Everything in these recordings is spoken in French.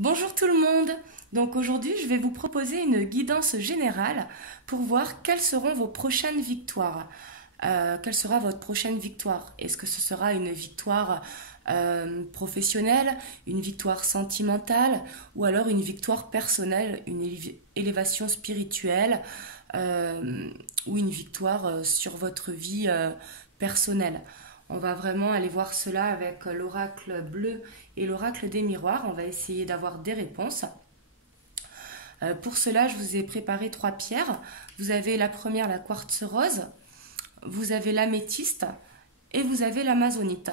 Bonjour tout le monde. Donc aujourd'hui, je vais vous proposer une guidance générale pour voir quelles seront vos prochaines victoires. Quelle sera votre prochaine victoire? Est-ce que ce sera une victoire professionnelle, une victoire sentimentale ou alors une victoire personnelle, une élévation spirituelle ou une victoire sur votre vie personnelle? On va vraiment aller voir cela avec l'oracle bleu et l'oracle des miroirs. On va essayer d'avoir des réponses. Pour cela, je vous ai préparé 3 pierres. Vous avez la première, la quartz rose. Vous avez l'améthyste et vous avez l'amazonite.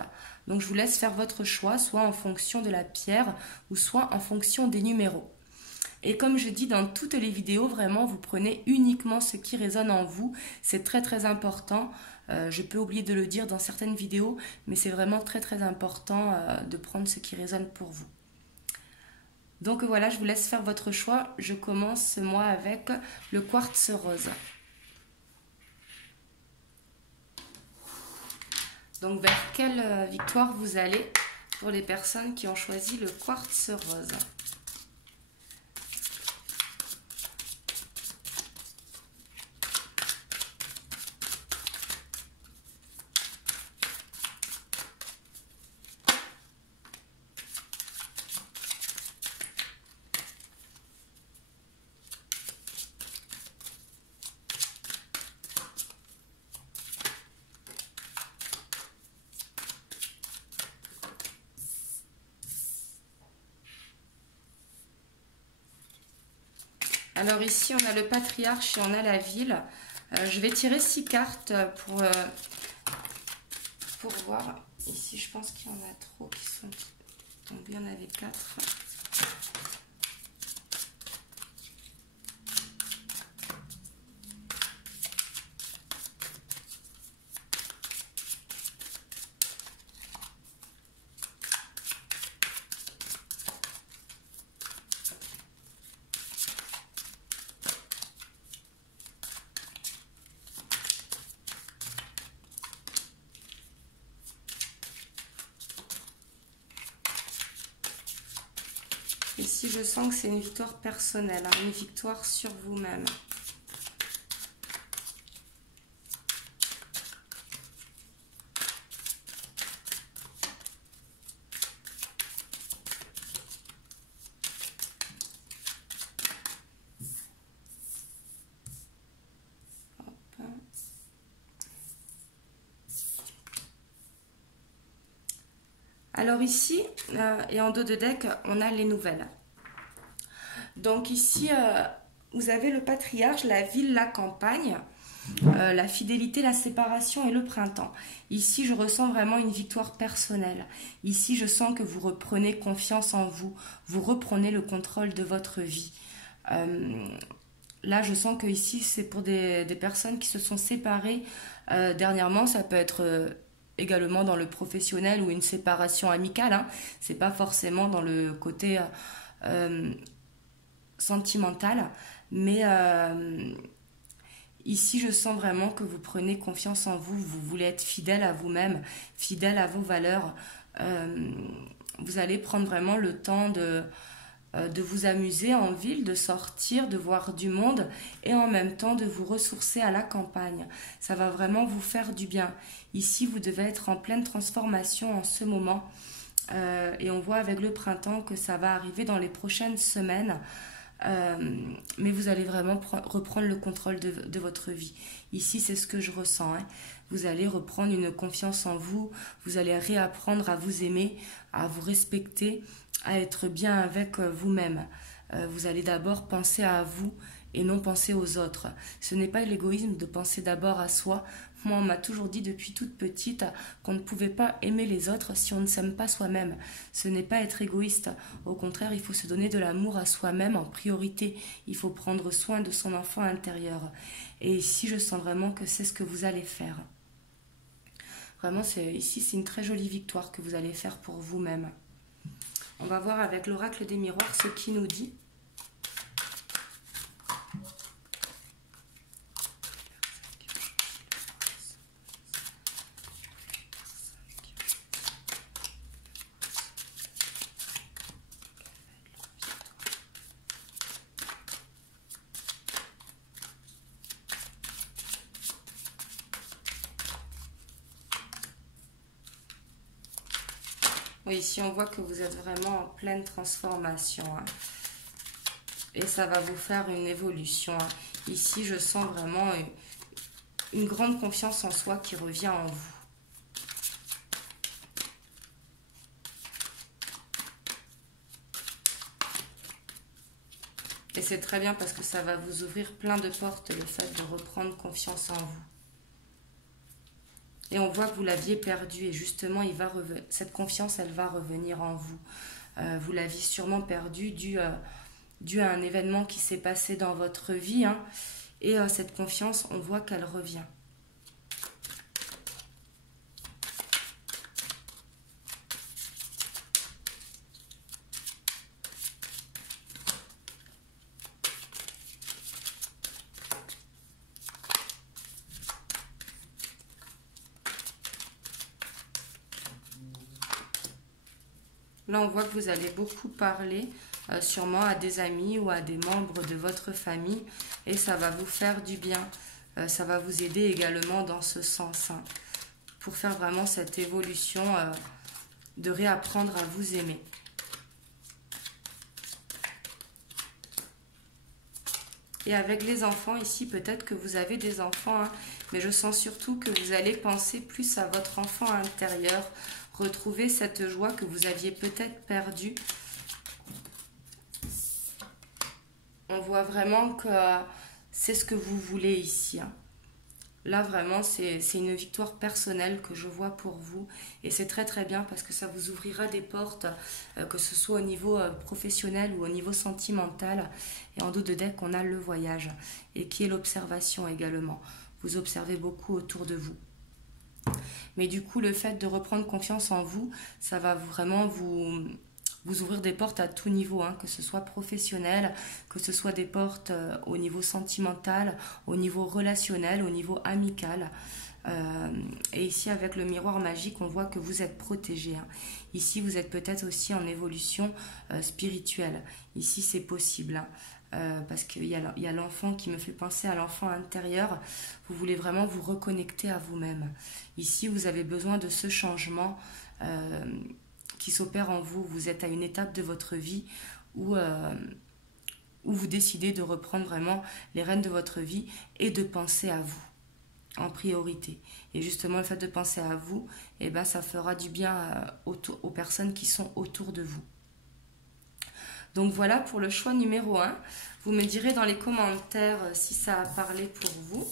Donc je vous laisse faire votre choix, soit en fonction de la pierre ou soit en fonction des numéros. Et comme je dis dans toutes les vidéos, vraiment, vous prenez uniquement ce qui résonne en vous. C'est très très important. Je peux oublier de le dire dans certaines vidéos, mais c'est vraiment très très important de prendre ce qui résonne pour vous. Donc voilà, je vous laisse faire votre choix. Je commence moi avec le quartz rose. Donc vers quelle victoire vous allez pour les personnes qui ont choisi le quartz rose? Alors ici, on a le patriarche et on a la ville. Je vais tirer 6 cartes pour voir. Ici, je pense qu'il y en a trop qui sont tombés. Il y en avait 4. Ici, je sens que c'est une victoire personnelle, hein, une victoire sur vous-même. Hop. Alors ici, et en dos de deck, on a les nouvelles. Donc ici, vous avez le patriarche, la ville, la campagne, la fidélité, la séparation et le printemps. Ici, je ressens vraiment une victoire personnelle. Ici, je sens que vous reprenez confiance en vous. Vous reprenez le contrôle de votre vie. Là, je sens que ici, c'est pour des personnes qui se sont séparées dernièrement. Ça peut être également dans le professionnel ou une séparation amicale. Hein. C'est pas forcément dans le côté sentimental, mais ici je sens vraiment que vous prenez confiance en vous, vous voulez être fidèle à vous-même, fidèle à vos valeurs. Vous allez prendre vraiment le temps de vous amuser en ville, de sortir, de voir du monde et en même temps de vous ressourcer à la campagne. Ça va vraiment vous faire du bien. Ici, vous devez être en pleine transformation en ce moment. Et on voit avec le printemps que ça va arriver dans les prochaines semaines. Mais vous allez vraiment reprendre le contrôle de votre vie. Ici, c'est ce que je ressens. Hein. Vous allez reprendre une confiance en vous. Vous allez réapprendre à vous aimer, à vous respecter, à être bien avec vous-même. Vous allez d'abord penser à vous et non penser aux autres. Ce n'est pas l'égoïsme de penser d'abord à soi. Moi, on m'a toujours dit depuis toute petite qu'on ne pouvait pas aimer les autres si on ne s'aime pas soi-même. Ce n'est pas être égoïste. Au contraire, il faut se donner de l'amour à soi-même en priorité. Il faut prendre soin de son enfant intérieur. Et ici, je sens vraiment que c'est ce que vous allez faire. Vraiment, ici, c'est une très jolie victoire que vous allez faire pour vous-même. On va voir avec l'oracle des miroirs ce qu'il nous dit. Oui, ici on voit que vous êtes vraiment en pleine transformation. Hein. Et ça va vous faire une évolution. Hein. Ici, je sens vraiment une grande confiance en soi qui revient en vous. Et c'est très bien parce que ça va vous ouvrir plein de portes, le fait de reprendre confiance en vous. Et on voit que vous l'aviez perdue et justement, cette confiance, elle va revenir en vous. Vous l'aviez sûrement perdue dû à un événement qui s'est passé dans votre vie. Hein, et cette confiance, on voit qu'elle revient. Là, on voit que vous allez beaucoup parler, sûrement à des amis ou à des membres de votre famille, et ça va vous faire du bien. Ça va vous aider également dans ce sens, hein, pour faire vraiment cette évolution de réapprendre à vous aimer. Et avec les enfants, ici, peut-être que vous avez des enfants, hein, mais je sens surtout que vous allez penser plus à votre enfant intérieur, retrouver cette joie que vous aviez peut-être perdue. On voit vraiment que c'est ce que vous voulez ici. Hein. Là, vraiment, c'est une victoire personnelle que je vois pour vous. Et c'est très très bien parce que ça vous ouvrira des portes, que ce soit au niveau professionnel ou au niveau sentimental. Et en dos de deck, on a le voyage et qui est l'observation également. Vous observez beaucoup autour de vous. Mais du coup, le fait de reprendre confiance en vous, ça va vraiment vous ouvrir des portes à tout niveau, hein, que ce soit professionnel, que ce soit des portes au niveau sentimental, au niveau relationnel, au niveau amical. Et ici, avec le miroir magique, on voit que vous êtes protégé. Hein. Ici, vous êtes peut-être aussi en évolution spirituelle. Ici, c'est possible. Hein. Parce qu'il y a l'enfant qui me fait penser à l'enfant intérieur. Vous voulez vraiment vous reconnecter à vous-même. Ici, vous avez besoin de ce changement qui s'opère en vous. Vous êtes à une étape de votre vie où vous décidez de reprendre vraiment les rênes de votre vie et de penser à vous en priorité. Et justement, le fait de penser à vous, eh ben, ça fera du bien aux personnes qui sont autour de vous. Donc voilà pour le choix numéro 1. Vous me direz dans les commentaires si ça a parlé pour vous.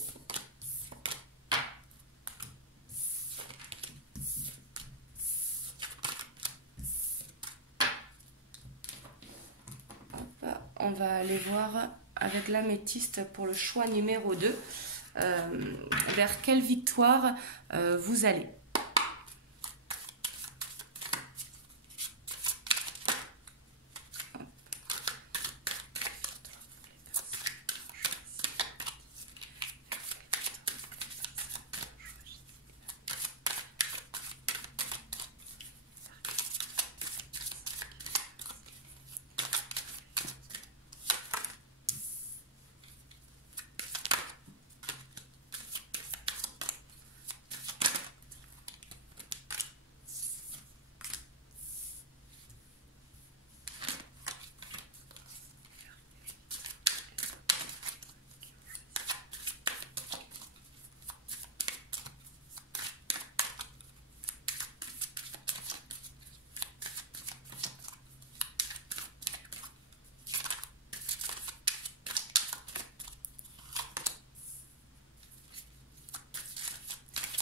On va aller voir avec l'améthyste pour le choix numéro 2. Vers quelle victoire vous allez.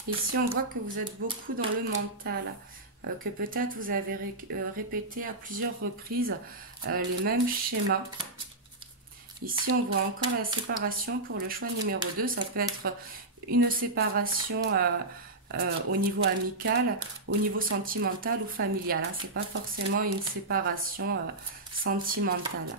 Ici, on voit que vous êtes beaucoup dans le mental, que peut-être vous avez répété à plusieurs reprises les mêmes schémas. Ici, on voit encore la séparation pour le choix numéro 2. Ça peut être une séparation au niveau amical, au niveau sentimental ou familial. Hein. Ce n'est pas forcément une séparation sentimentale.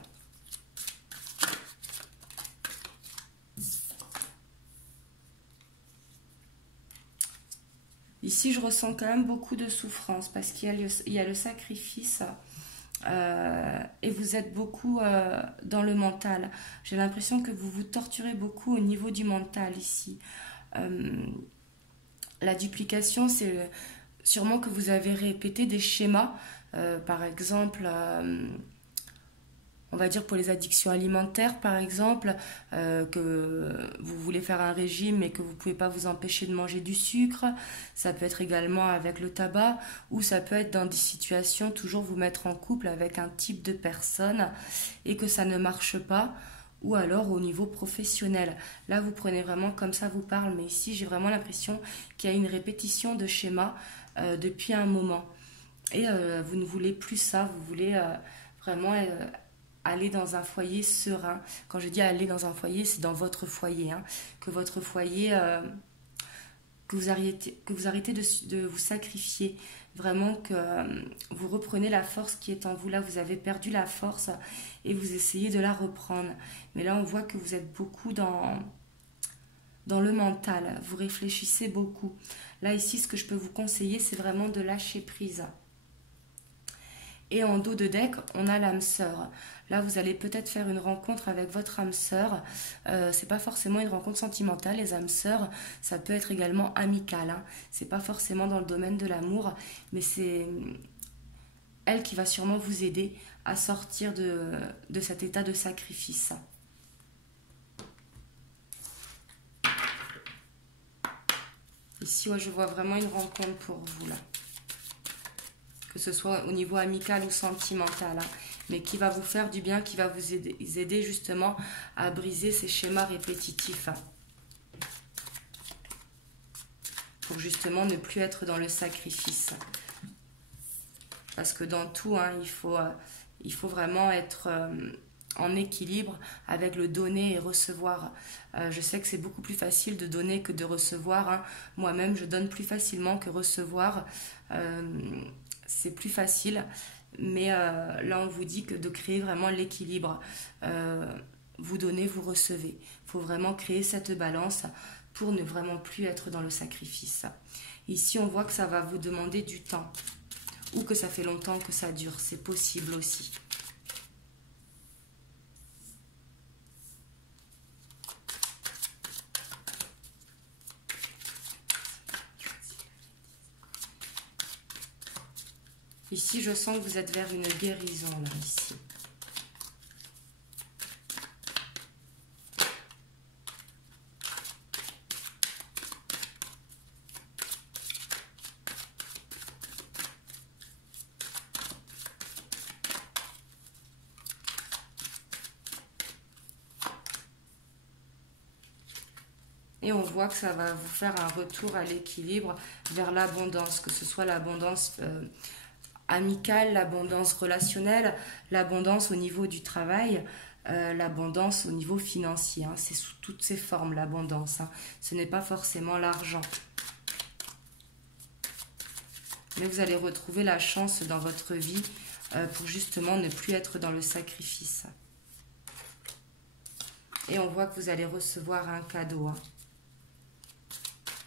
Ici, je ressens quand même beaucoup de souffrance parce qu'il y a le sacrifice et vous êtes beaucoup dans le mental. J'ai l'impression que vous vous torturez beaucoup au niveau du mental ici. La duplication, sûrement que vous avez répété des schémas, par exemple, on va dire pour les addictions alimentaires, par exemple, que vous voulez faire un régime et que vous ne pouvez pas vous empêcher de manger du sucre. Ça peut être également avec le tabac, ou ça peut être dans des situations, toujours vous mettre en couple avec un type de personne et que ça ne marche pas, ou alors au niveau professionnel. Là, vous prenez vraiment comme ça vous parle, mais ici, j'ai vraiment l'impression qu'il y a une répétition de schéma depuis un moment. Et vous ne voulez plus ça, vous voulez vraiment aller dans un foyer serein. Quand je dis aller dans un foyer, c'est dans votre foyer, hein. Que votre foyer, que vous arrêtez de vous sacrifier. Vraiment que vous reprenez la force qui est en vous. Là, vous avez perdu la force et vous essayez de la reprendre. Mais là, on voit que vous êtes beaucoup dans le mental. Vous réfléchissez beaucoup. Là, ici, ce que je peux vous conseiller, c'est vraiment de lâcher prise. Et en dos de deck, on a l'âme sœur. Là, vous allez peut-être faire une rencontre avec votre âme sœur. C'est pas forcément une rencontre sentimentale. Les âmes sœurs, ça peut être également amical, hein. C'est pas forcément dans le domaine de l'amour, mais c'est elle qui va sûrement vous aider à sortir de cet état de sacrifice. Ici, ouais, je vois vraiment une rencontre pour vous, là. Que ce soit au niveau amical ou sentimental, hein, mais qui va vous faire du bien, qui va vous aider justement à briser ces schémas répétitifs, hein, pour justement ne plus être dans le sacrifice. Parce que dans tout, hein, il faut vraiment être en équilibre avec le donner et recevoir. Je sais que c'est beaucoup plus facile de donner que de recevoir, hein. Moi-même, je donne plus facilement que recevoir. C'est plus facile, mais là on vous dit que de créer vraiment l'équilibre, vous donnez, vous recevez. Il faut vraiment créer cette balance pour ne vraiment plus être dans le sacrifice. Ici on voit que ça va vous demander du temps, ou que ça fait longtemps que ça dure, c'est possible aussi. Ici, je sens que vous êtes vers une guérison, là, ici. Et on voit que ça va vous faire un retour à l'équilibre, vers l'abondance, que ce soit l'abondance amicale, l'abondance relationnelle, l'abondance au niveau du travail, l'abondance au niveau financier, hein. C'est sous toutes ces formes l'abondance, hein. Ce n'est pas forcément l'argent. Mais vous allez retrouver la chance dans votre vie pour justement ne plus être dans le sacrifice. Et on voit que vous allez recevoir un cadeau, hein.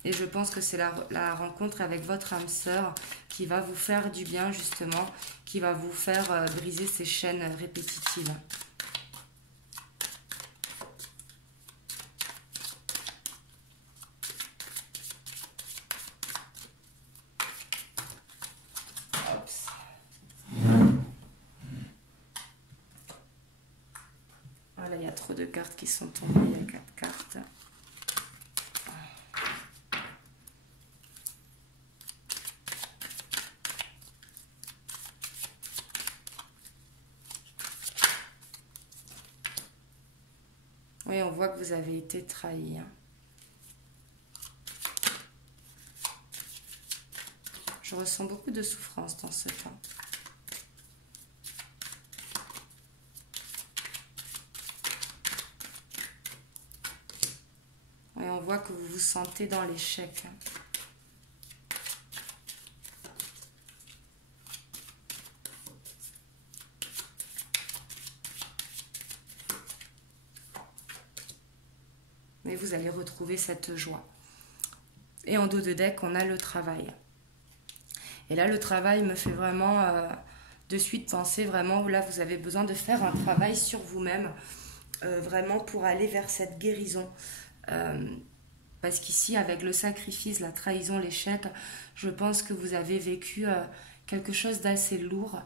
Et je pense que c'est la rencontre avec votre âme sœur qui va vous faire du bien, justement, qui va vous faire briser ces chaînes répétitives. Hop. Voilà, il y a trop de cartes qui sont tombées, il y a 4 cartes. Oui, on voit que vous avez été trahi, hein. Je ressens beaucoup de souffrance dans ce temps. Oui, on voit que vous vous sentez dans l'échec, hein. Mais vous allez retrouver cette joie. Et en dos de deck, on a le travail. Et là, le travail me fait vraiment de suite penser vraiment, là, vous avez besoin de faire un travail sur vous-même, vraiment pour aller vers cette guérison. Parce qu'ici, avec le sacrifice, la trahison, l'échec, je pense que vous avez vécu quelque chose d'assez lourd.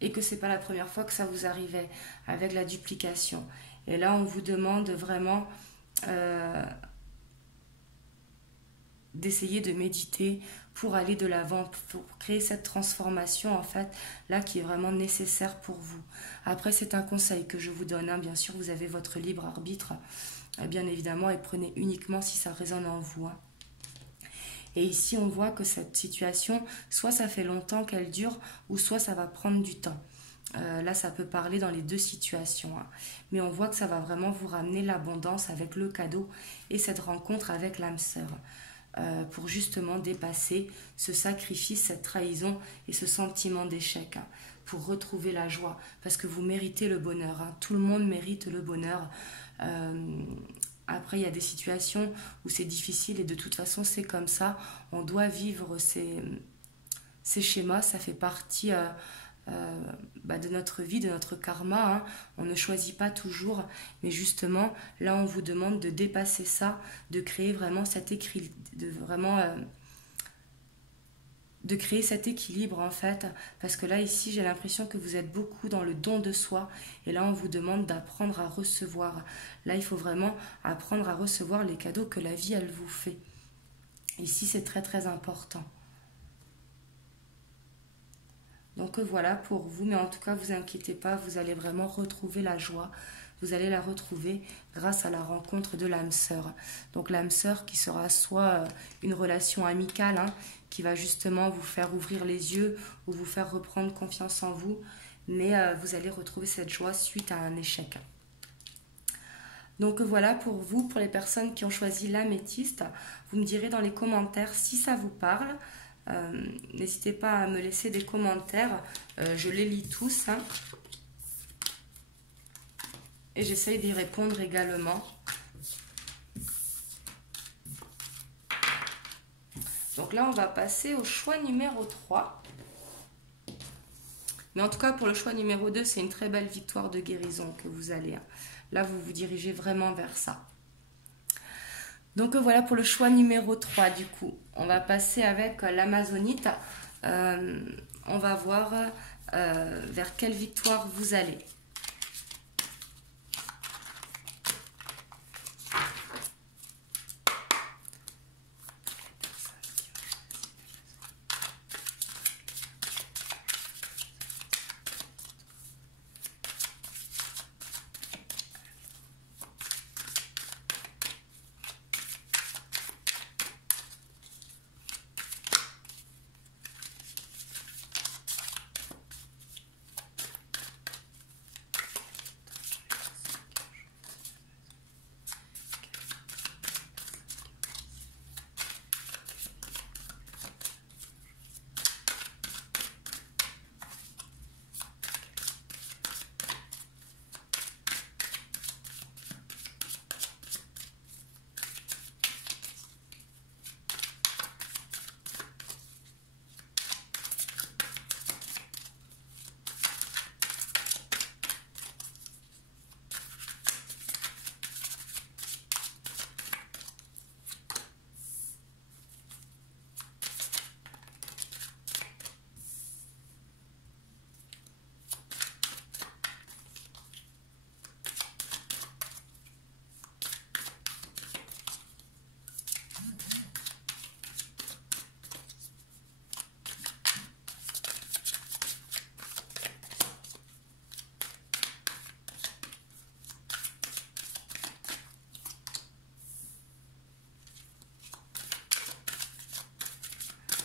Et que c'est pas la première fois que ça vous arrivait avec la duplication. Et là, on vous demande vraiment d'essayer de méditer pour aller de l'avant, pour créer cette transformation en fait, là qui est vraiment nécessaire pour vous. Après, c'est un conseil que je vous donne, hein. Bien sûr, vous avez votre libre arbitre, bien évidemment, et prenez uniquement si ça résonne en vous, hein. Et ici, on voit que cette situation, soit ça fait longtemps qu'elle dure, ou soit ça va prendre du temps. Là, ça peut parler dans les deux situations, hein. Mais on voit que ça va vraiment vous ramener l'abondance avec le cadeau et cette rencontre avec l'âme sœur. Pour justement dépasser ce sacrifice, cette trahison et ce sentiment d'échec, hein, pour retrouver la joie, parce que vous méritez le bonheur, hein. Tout le monde mérite le bonheur. Après, il y a des situations où c'est difficile et de toute façon, c'est comme ça. On doit vivre ces schémas, ça fait partie de notre vie, de notre karma, hein. On ne choisit pas toujours, mais justement, là, on vous demande de dépasser ça, de créer vraiment cet équilibre, de créer cet équilibre en fait, parce que là ici j'ai l'impression que vous êtes beaucoup dans le don de soi, et là on vous demande d'apprendre à recevoir. Là il faut vraiment apprendre à recevoir les cadeaux que la vie elle vous fait. Ici c'est très très important. Donc voilà pour vous, mais en tout cas vous inquiétez pas, vous allez vraiment retrouver la joie. Vous allez la retrouver grâce à la rencontre de l'âme sœur. Donc l'âme sœur qui sera soit une relation amicale, hein, qui va justement vous faire ouvrir les yeux ou vous faire reprendre confiance en vous, mais vous allez retrouver cette joie suite à un échec. Donc voilà pour vous, pour les personnes qui ont choisi l'améthyste. Vous me direz dans les commentaires si ça vous parle. N'hésitez pas à me laisser des commentaires, je les lis tous, hein. Et j'essaye d'y répondre également. Donc là, on va passer au choix numéro 3. Mais en tout cas, pour le choix numéro 2, c'est une très belle victoire de guérison que vous allez. Là, vous vous dirigez vraiment vers ça. Donc voilà pour le choix numéro 3 du coup. On va passer avec l'amazonite. On va voir vers quelle victoire vous allez.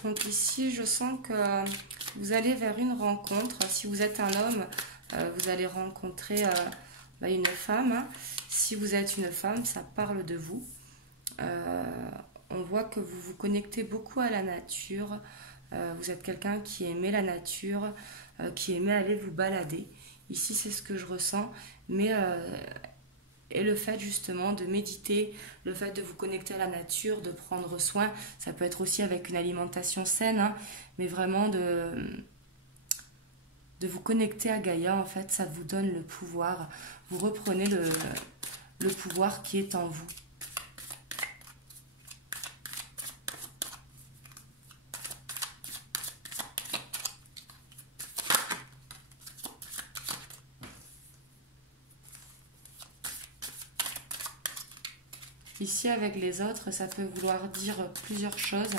Donc ici, je sens que vous allez vers une rencontre. Si vous êtes un homme, vous allez rencontrer une femme. Si vous êtes une femme, ça parle de vous. On voit que vous vous connectez beaucoup à la nature. Vous êtes quelqu'un qui aimait la nature, qui aimait aller vous balader. Ici, c'est ce que je ressens. Mais et le fait justement de méditer, le fait de vous connecter à la nature, de prendre soin, ça peut être aussi avec une alimentation saine, hein, mais vraiment de vous connecter à Gaïa, en fait, ça vous donne le pouvoir. Vous reprenez le pouvoir qui est en vous. Ici, avec les autres, ça peut vouloir dire plusieurs choses.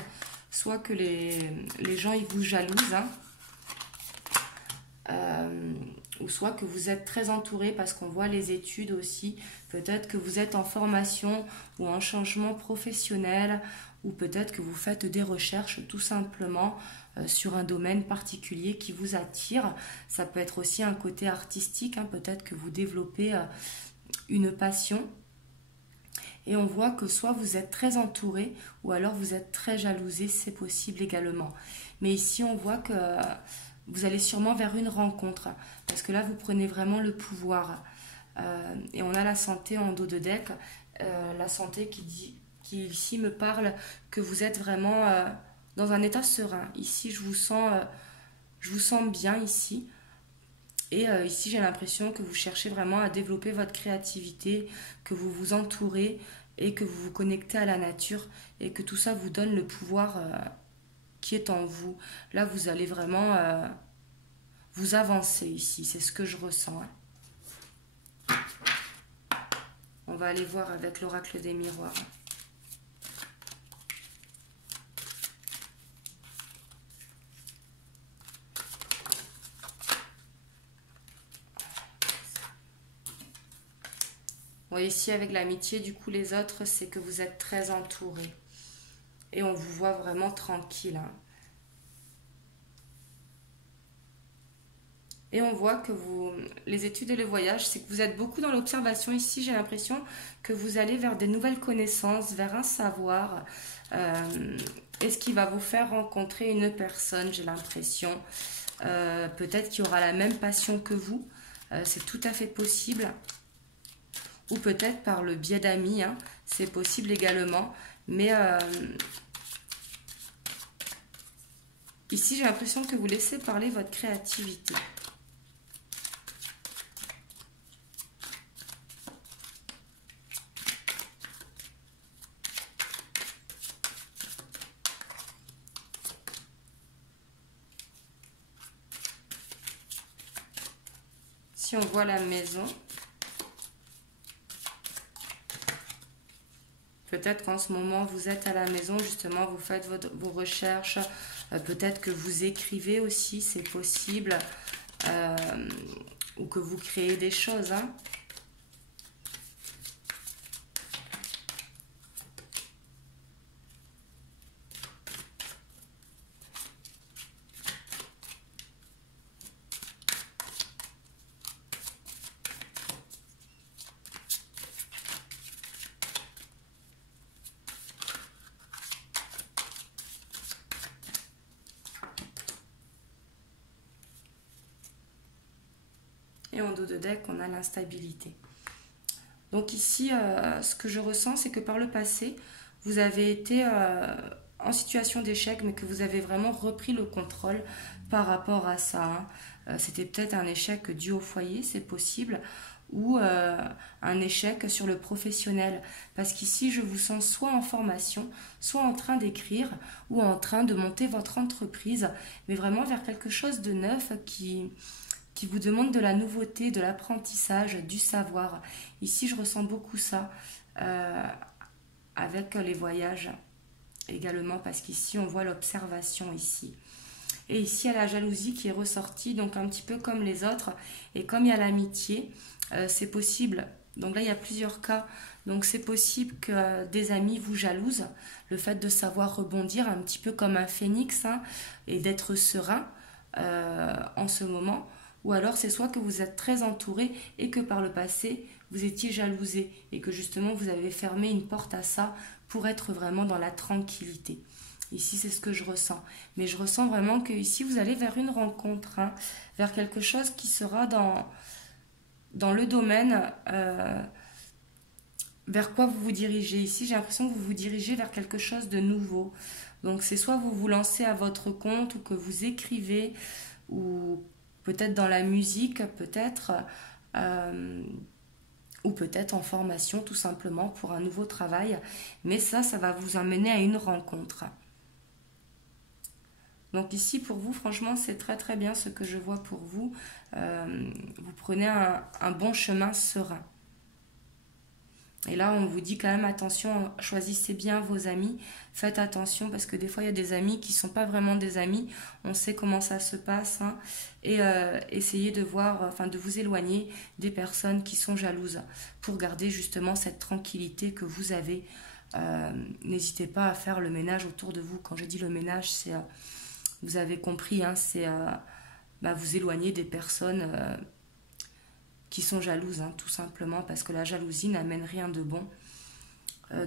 Soit que les gens, ils vous jalousent, hein, ou soit que vous êtes très entouré parce qu'on voit les études aussi. Peut-être que vous êtes en formation ou en changement professionnel, ou peut-être que vous faites des recherches tout simplement sur un domaine particulier qui vous attire. Ça peut être aussi un côté artistique, hein, peut-être que vous développez une passion. Et on voit que soit vous êtes très entouré ou alors vous êtes très jalousé, c'est possible également. Mais ici, on voit que vous allez sûrement vers une rencontre parce que là, vous prenez vraiment le pouvoir. Et on a la santé en dos de deck, la santé qui ici me parle que vous êtes vraiment dans un état serein. Ici, je vous sens bien ici. Et ici, j'ai l'impression que vous cherchez vraiment à développer votre créativité, que vous vous entourez et que vous vous connectez à la nature et que tout ça vous donne le pouvoir qui est en vous. Là, vous allez vraiment vous avancer ici. C'est ce que je ressens. Hein. On va aller voir avec l'oracle des miroirs. Bon, ici, avec l'amitié, du coup, les autres, c'est que vous êtes très entourés. Et on vous voit vraiment tranquille. Hein. Et on voit que les études et le voyage, c'est que vous êtes beaucoup dans l'observation. Ici, j'ai l'impression que vous allez vers des nouvelles connaissances, vers un savoir. Et ce qui va vous faire rencontrer une personne, j'ai l'impression. Peut-être qu'il y aura la même passion que vous. C'est tout à fait possible. Ou peut-être par le biais d'amis, hein, c'est possible également. Mais ici, j'ai l'impression que vous laissez parler votre créativité. Si on voit la maison, peut-être qu'en ce moment, vous êtes à la maison, justement, vous faites vos recherches. Peut-être que vous écrivez aussi, c'est possible. Ou que vous créez des choses. Hein. Et en dos de deck, on a l'instabilité. Donc ici, ce que je ressens, c'est que par le passé, vous avez été en situation d'échec, mais que vous avez vraiment repris le contrôle par rapport à ça. Hein. C'était peut-être un échec dû au foyer, c'est possible, ou un échec sur le professionnel. Parce qu'ici, je vous sens soit en formation, soit en train d'écrire, ou en train de monter votre entreprise, mais vraiment vers quelque chose de neuf qui vous demande de la nouveauté, de l'apprentissage, du savoir. Ici, je ressens beaucoup ça avec les voyages également, parce qu'ici, on voit l'observation ici. Et ici, il y a la jalousie qui est ressortie, donc un petit peu comme les autres. Et comme il y a l'amitié, c'est possible. Donc là, il y a plusieurs cas. Donc c'est possible que des amis vous jalousent. Le fait de savoir rebondir un petit peu comme un phénix, hein, et d'être serein en ce moment. Ou alors c'est soit que vous êtes très entouré et que par le passé vous étiez jalousé et que justement vous avez fermé une porte à ça pour être vraiment dans la tranquillité. Ici c'est ce que je ressens. Mais je ressens vraiment que ici vous allez vers une rencontre, hein, vers quelque chose qui sera dans le domaine vers quoi vous vous dirigez. Ici j'ai l'impression que vous vous dirigez vers quelque chose de nouveau. Donc c'est soit vous vous lancez à votre compte ou que vous écrivez ou peut-être dans la musique, peut-être, ou peut-être en formation tout simplement pour un nouveau travail. Mais ça va vous amener à une rencontre. Donc ici, pour vous, franchement, c'est très très bien ce que je vois pour vous. Vous prenez un bon chemin serein. Et là, on vous dit quand même attention, choisissez bien vos amis, faites attention parce que des fois, il y a des amis qui ne sont pas vraiment des amis. On sait comment ça se passe, hein. Et essayez de voir, enfin, de vous éloigner des personnes qui sont jalouses pour garder justement cette tranquillité que vous avez. N'hésitez pas à faire le ménage autour de vous. Quand je dis le ménage, c'est, vous avez compris, hein, c'est vous éloigner des personnes qui sont jalouses, hein, tout simplement, parce que la jalousie n'amène rien de bon.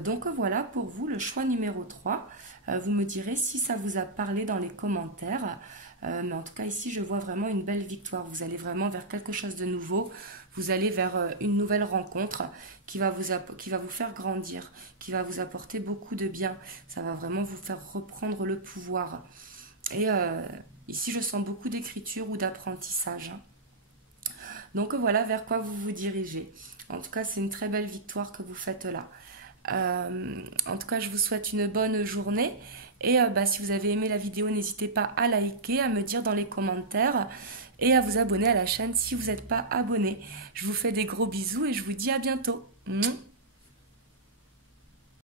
Donc voilà pour vous le choix numéro 3. Vous me direz si ça vous a parlé dans les commentaires. Mais en tout cas ici je vois vraiment une belle victoire. Vous allez vraiment vers quelque chose de nouveau. Vous allez vers une nouvelle rencontre qui va vous faire grandir, qui va vous apporter beaucoup de bien. Ça va vraiment vous faire reprendre le pouvoir. Et ici je sens beaucoup d'écriture ou d'apprentissage. Donc voilà vers quoi vous vous dirigez. En tout cas, c'est une très belle victoire que vous faites là. En tout cas, je vous souhaite une bonne journée. Et si vous avez aimé la vidéo, n'hésitez pas à liker, à me dire dans les commentaires et à vous abonner à la chaîne si vous n'êtes pas abonné. Je vous fais des gros bisous et je vous dis à bientôt.